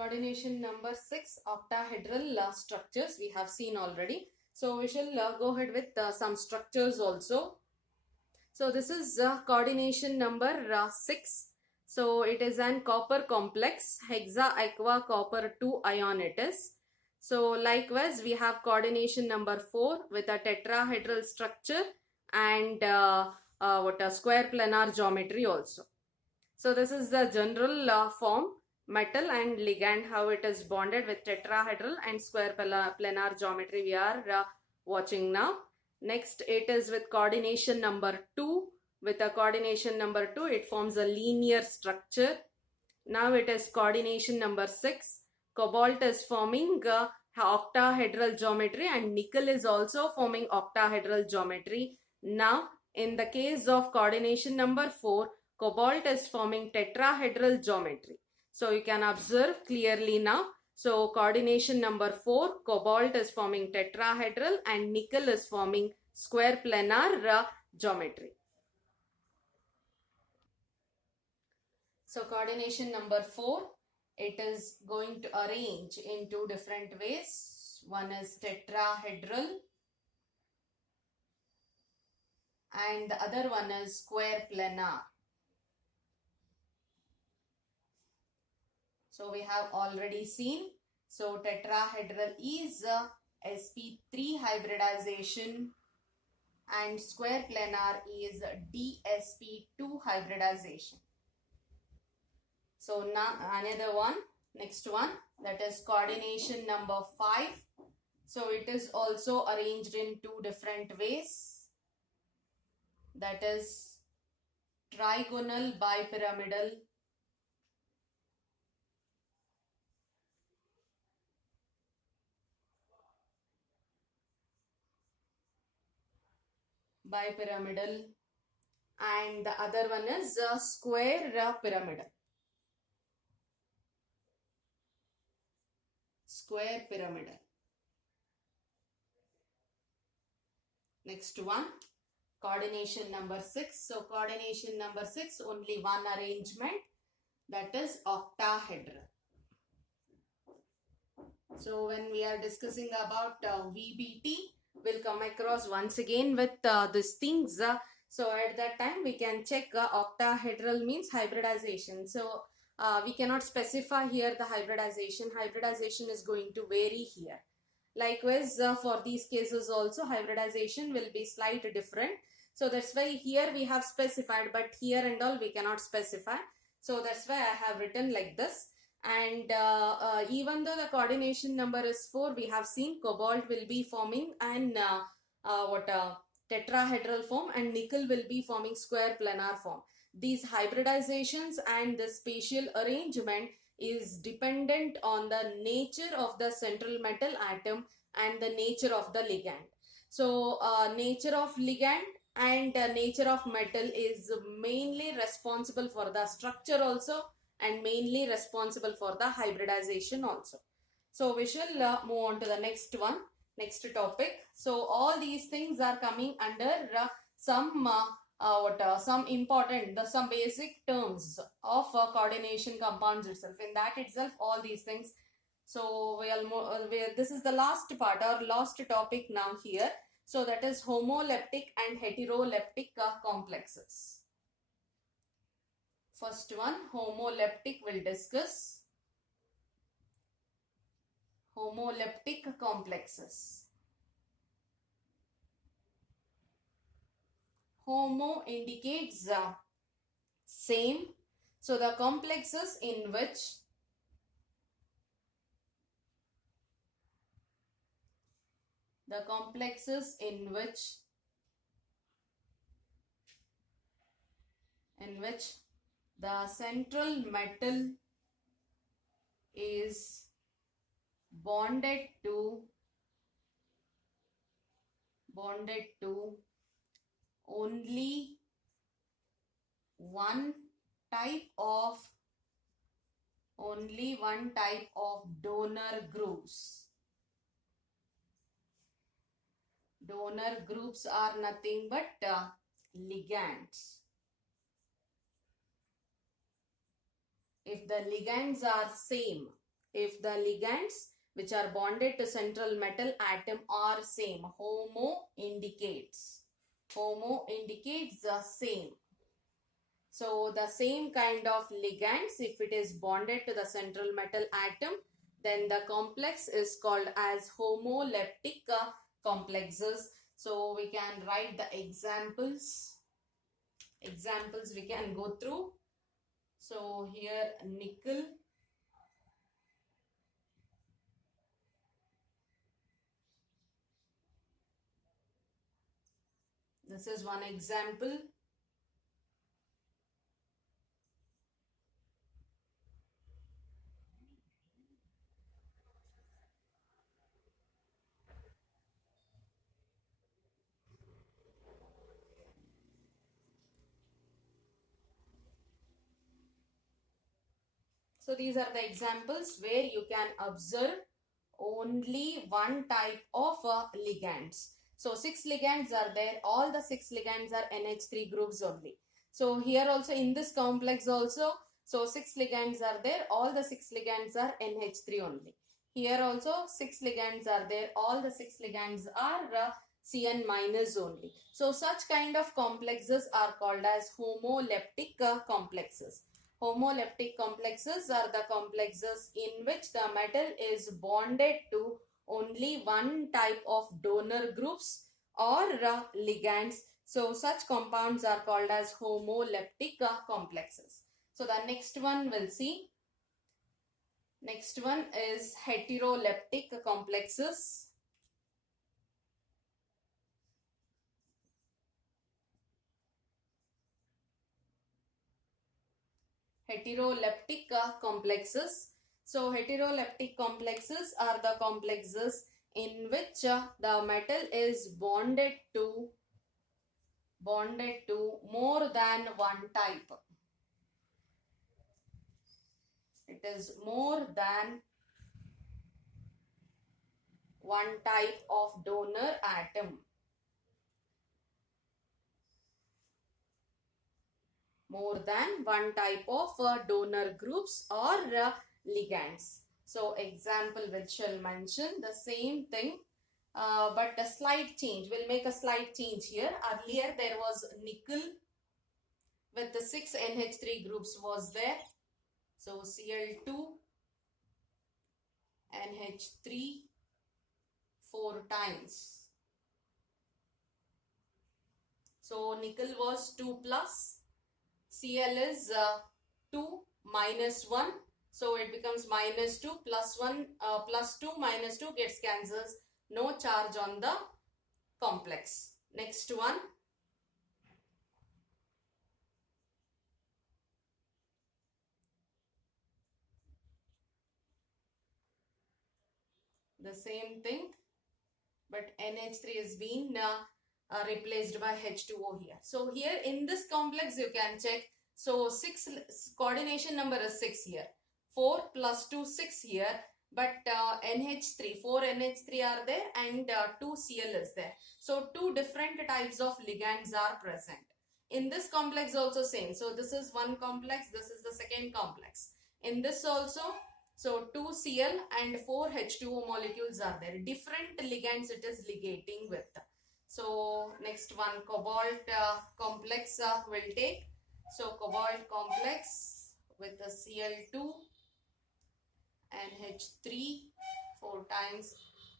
Coordination number 6, octahedral structures we have seen already. So we shall go ahead with some structures also. So this is coordination number 6. So it is an copper complex, hexa aqua copper 2 ion it is. So likewise we have coordination number 4 with a tetrahedral structure and what a square planar geometry also. So this is the general form, metal and ligand, how it is bonded with tetrahedral and square planar geometry we are watching now. Next it is with coordination number 2. With a coordination number 2 it forms a linear structure. Now it is coordination number 6. Cobalt is forming octahedral geometry and nickel is also forming octahedral geometry. Now in the case of coordination number 4, cobalt is forming tetrahedral geometry. So you can observe clearly now. So coordination number 4, cobalt is forming tetrahedral and nickel is forming square planar geometry. So coordination number 4, it is going to arrange in two different ways. One is tetrahedral and the other one is square planar. So we have already seen. So tetrahedral is sp3 hybridization and square planar is dsp2 hybridization. So now another one, next one, that is coordination number 5. So it is also arranged in two different ways. That is trigonal bipyramidal and the other one is square pyramidal. Square pyramidal. Next one, coordination number 6. So coordination number 6, only one arrangement, that is octahedral. So when we are discussing about VBT, we'll come across once again with these things. So at that time we can check octahedral means hybridization. So we cannot specify here the hybridization. Hybridization is going to vary here. Likewise for these cases also hybridization will be slightly different. So that's why here we have specified, but here and all we cannot specify. So that's why I have written like this. And even though the coordination number is 4, we have seen cobalt will be forming an tetrahedral form and nickel will be forming square planar form. These hybridizations and the spatial arrangement is dependent on the nature of the central metal atom and the nature of the ligand. So nature of ligand and nature of metal is mainly responsible for the structure also and mainly responsible for the hybridization also. So we shall move on to the next one, next topic. So all these things are coming under some important, some basic terms of coordination compounds itself. In that itself, all these things. So this is the last part or last topic now here. So that is homoleptic and heteroleptic complexes. First one, homoleptic, we'll discuss. Homoleptic complexes. Homo indicates same. So the complexes in which the central metal is bonded to only one type of donor groups. Donor groups are nothing but ligands. If the ligands are same, if the ligands which are bonded to central metal atom are same. Homo indicates the same. So the same kind of ligands, if it is bonded to the central metal atom, then the complex is called as homoleptic complexes. So we can write the examples we can go through. So here nickel, this is one example. So these are the examples where you can observe only one type of ligands. So 6 ligands are there. All the 6 ligands are NH3 groups only. So here also in this complex also, so 6 ligands are there. All the 6 ligands are NH3 only. Here also 6 ligands are there. All the 6 ligands are Cn minus only. So such kind of complexes are called as homoleptic complexes. Homoleptic complexes are the complexes in which the metal is bonded to only one type of donor groups or ligands. So such compounds are called as homoleptic complexes. So the next one we'll see. Next one is heteroleptic complexes. Heteroleptic complexes. So heteroleptic complexes are the complexes in which the metal is bonded to more than one type. It is more than one type of donor atom. More than one type of donor groups or ligands. So example which shall mention the same thing, but a slight change. We'll make a slight change here. Earlier there was nickel with the 6 NH3 groups was there. So Cl2, NH3, 4 times. So nickel was 2 plus. Cl is 2 minus 1. So it becomes minus 2 plus 1 plus 2 minus 2 gets cancels. No charge on the complex. Next one. The same thing, but NH3 is being replaced by H2O here. So here in this complex you can check. So 6 coordination number is 6 here. 4 plus 2 6 here, but NH3 4 NH3 are there and 2 Cl is there. So 2 different types of ligands are present. In this complex also same. So this is one complex, this is the second complex. In this also, so 2 Cl and 4 H2O molecules are there. Different ligands it is ligating with. So next one, cobalt complex will take. So cobalt complex with the Cl2 and H3 4 times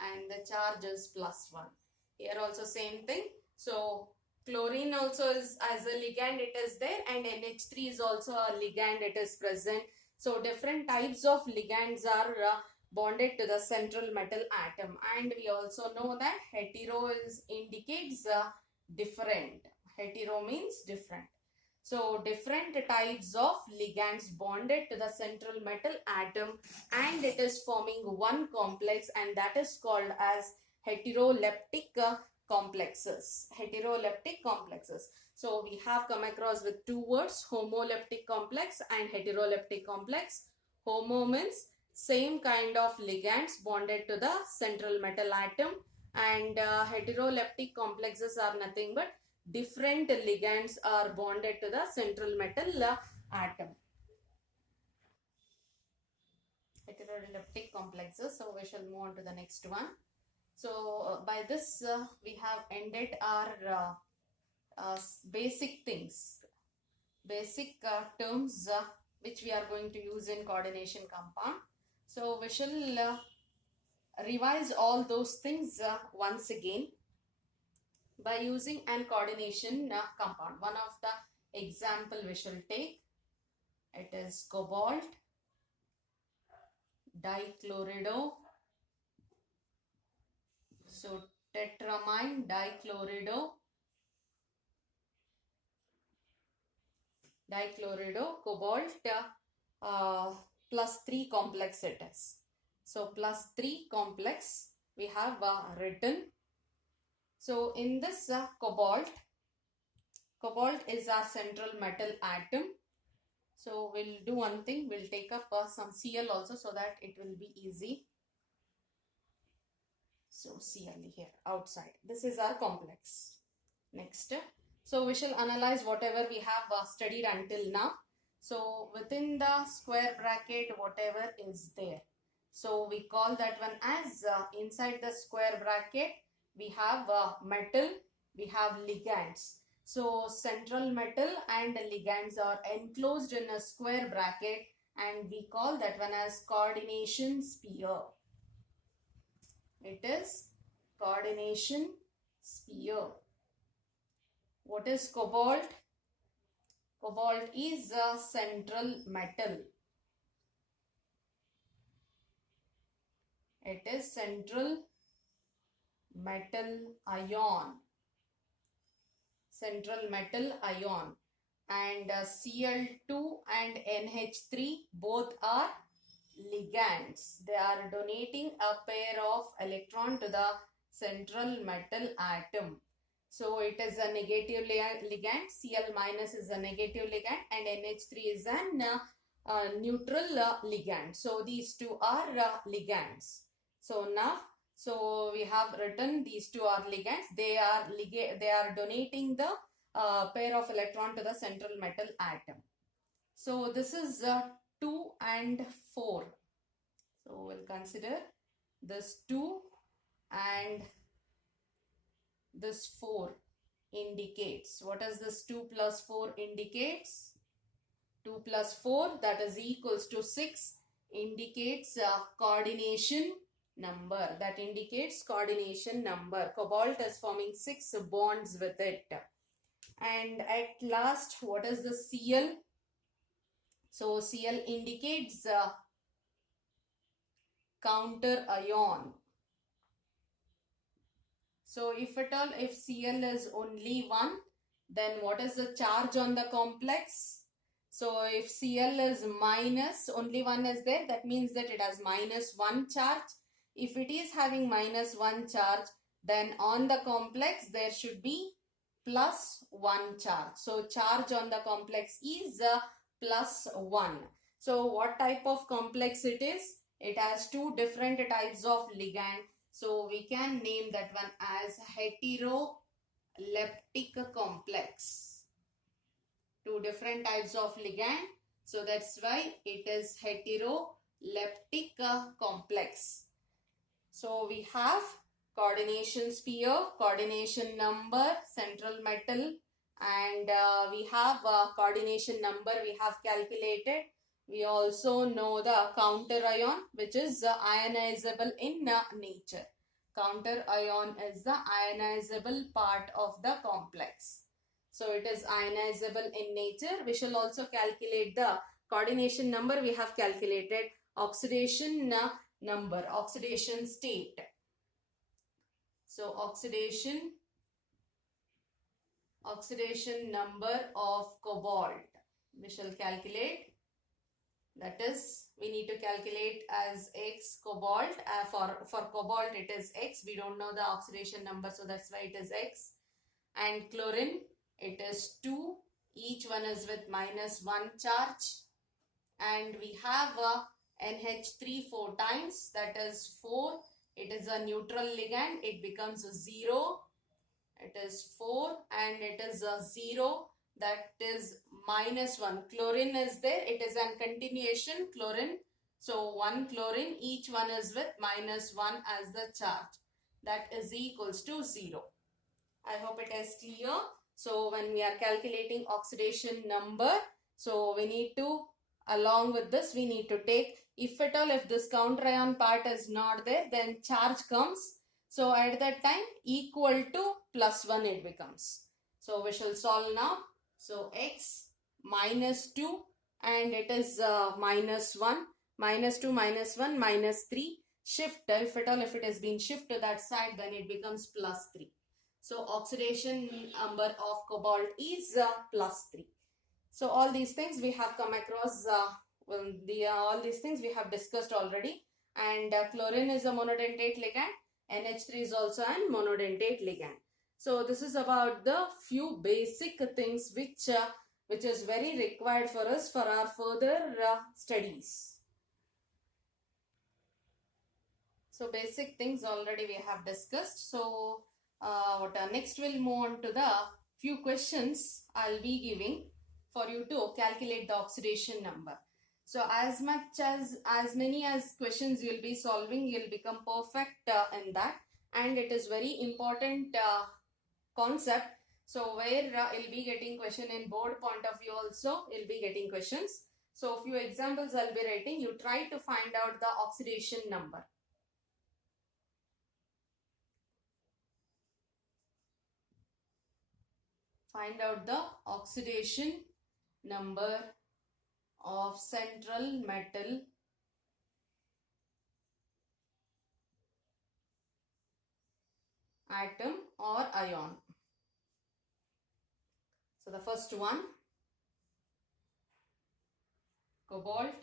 and the charge is plus 1. Here also same thing. So chlorine also is as a ligand it is there, and NH3 is also a ligand it is present. So different types of ligands are bonded to the central metal atom, and we also know that hetero indicates different. Hetero means different. So different types of ligands bonded to the central metal atom, and it is forming one complex, and that is called as heteroleptic complexes. Heteroleptic complexes. So we have come across with two words, homoleptic complex and heteroleptic complex. Homo means same kind of ligands bonded to the central metal atom, and heteroleptic complexes are nothing but different ligands are bonded to the central metal atom. heteroleptic complexes. So we shall move on to the next one. So by this we have ended our basic things, basic terms which we are going to use in coordination compound. So we shall revise all those things once again by using an coordination compound. One of the example we shall take, it is cobalt dichlorido. So tetramine dichlorido, cobalt plus 3 complex it is. So plus 3 complex we have written. So in this cobalt is our central metal atom. So we'll do one thing, we'll take up some Cl also so that it will be easy. So Cl here outside, this is our complex. Next, so we shall analyze whatever we have studied until now. So within the square bracket, whatever is there, so we call that one as inside the square bracket we have metal, we have ligands. So central metal and ligands are enclosed in a square bracket and we call that one as coordination sphere. It is coordination sphere. What is cobalt? Cobalt is a central metal. It is central metal ion. Central metal ion. And Cl2 and NH3 both are ligands. They are donating a pair of electron to the central metal atom. So it is a negative ligand, Cl minus is a negative ligand and NH3 is a neutral ligand. So these two are ligands. So now, so we have written these two are ligands. They are donating the pair of electron to the central metal atom. So this is 2 and 4. So we'll consider this 2 and this 4 indicates. What does this 2 plus 4 indicates? 2 plus 4, that is equals to 6, indicates coordination number. That indicates coordination number. Cobalt is forming 6 bonds with it. And at last, what is the Cl? So Cl indicates counter ion. So if at all, if Cl is only 1, then what is the charge on the complex? So if Cl is minus, only 1 is there, that means that it has minus 1 charge. If it is having minus 1 charge, then on the complex there should be plus 1 charge. So charge on the complex is plus 1. So what type of complex it is? It has 2 different types of ligand. So we can name that one as heteroleptic complex. 2 different types of ligand. So that's why it is heteroleptic complex. So we have coordination sphere, coordination number, central metal, and we have coordination number we have calculated. We also know the counter ion, which is ionizable in nature. Counter ion is the ionizable part of the complex. So it is ionizable in nature. We shall also calculate the coordination number. We have calculated oxidation number, oxidation state. So oxidation number of cobalt we shall calculate. That is, we need to calculate as X cobalt. For cobalt it is X. We don't know the oxidation number, so that's why it is X. And chlorine, it is 2. Each one is with minus 1 charge. And we have NH3 4 times, that is 4. It is a neutral ligand. It becomes a 0. It is 4 and it is a 0. That is minus 1. Chlorine is there. It is a continuation chlorine. So 1 chlorine, each one is with -1 as the charge. That is equals to 0. I hope it is clear. So when we are calculating oxidation number, so we need to, along with this, we need to take, if at all, if this counter ion part is not there, then charge comes. So at that time, equal to +1 it becomes. So we shall solve now. So x -2 and it is -1, -2 -1 -3. Shift, if at all, if it has been shifted to that side, then it becomes +3. So oxidation number of cobalt is +3. So all these things we have come across, all these things we have discussed already. And chlorine is a monodentate ligand. NH3 is also a monodentate ligand. So this is about the few basic things which is very required for us for our further studies. So basic things already we have discussed. So next we'll move on to the few questions I'll be giving for you to calculate the oxidation number. So as many as questions you'll be solving, you'll become perfect in that, and it is very important concept. So where you'll be getting question in board point of view also, you'll be getting questions. So few examples I'll be writing. You try to find out the oxidation number. Find out the oxidation number of central metal atom or ion. So the first one, cobalt.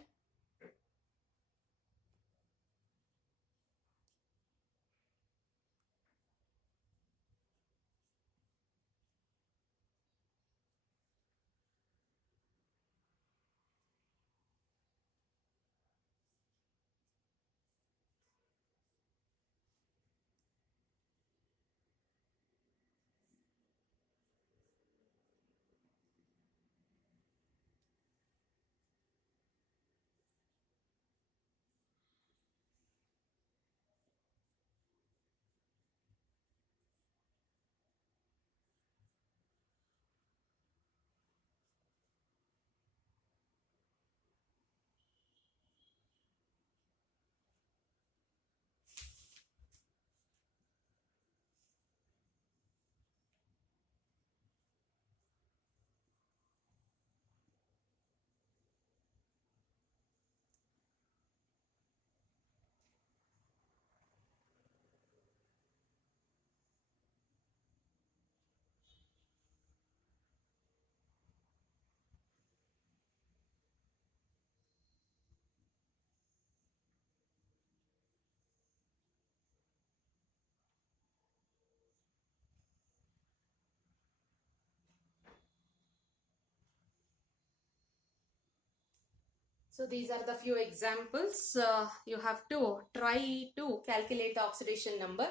So these are the few examples. You have to try to calculate the oxidation number.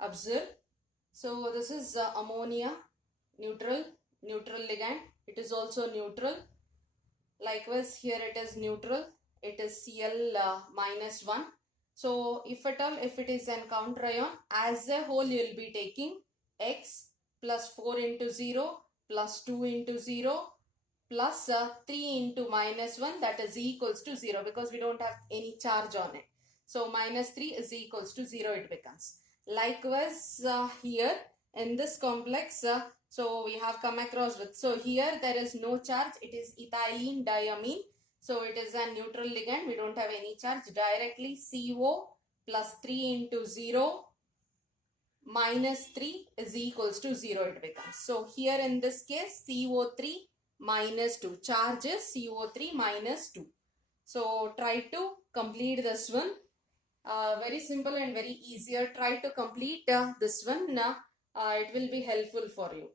Observe. So this is ammonia, neutral ligand. It is also neutral. Likewise, here it is neutral. It is Cl -1. So if at all, if it is an counter ion, as a whole you will be taking X plus 4 into 0 plus 2 into 0 plus 3 into -1, that is equals to 0, because we don't have any charge on it. So -3 is equals to 0 it becomes. Likewise, here in this complex, so we have come across with, so here there is no charge, it is ethylene diamine. So it is a neutral ligand, we don't have any charge. Directly CO plus 3 into 0 minus 3 is equals to 0 it becomes. So here in this case, CO3 minus 2, charge is CO3 minus 2. So try to complete this one. Very simple and very easier. Try to complete this one. It will be helpful for you.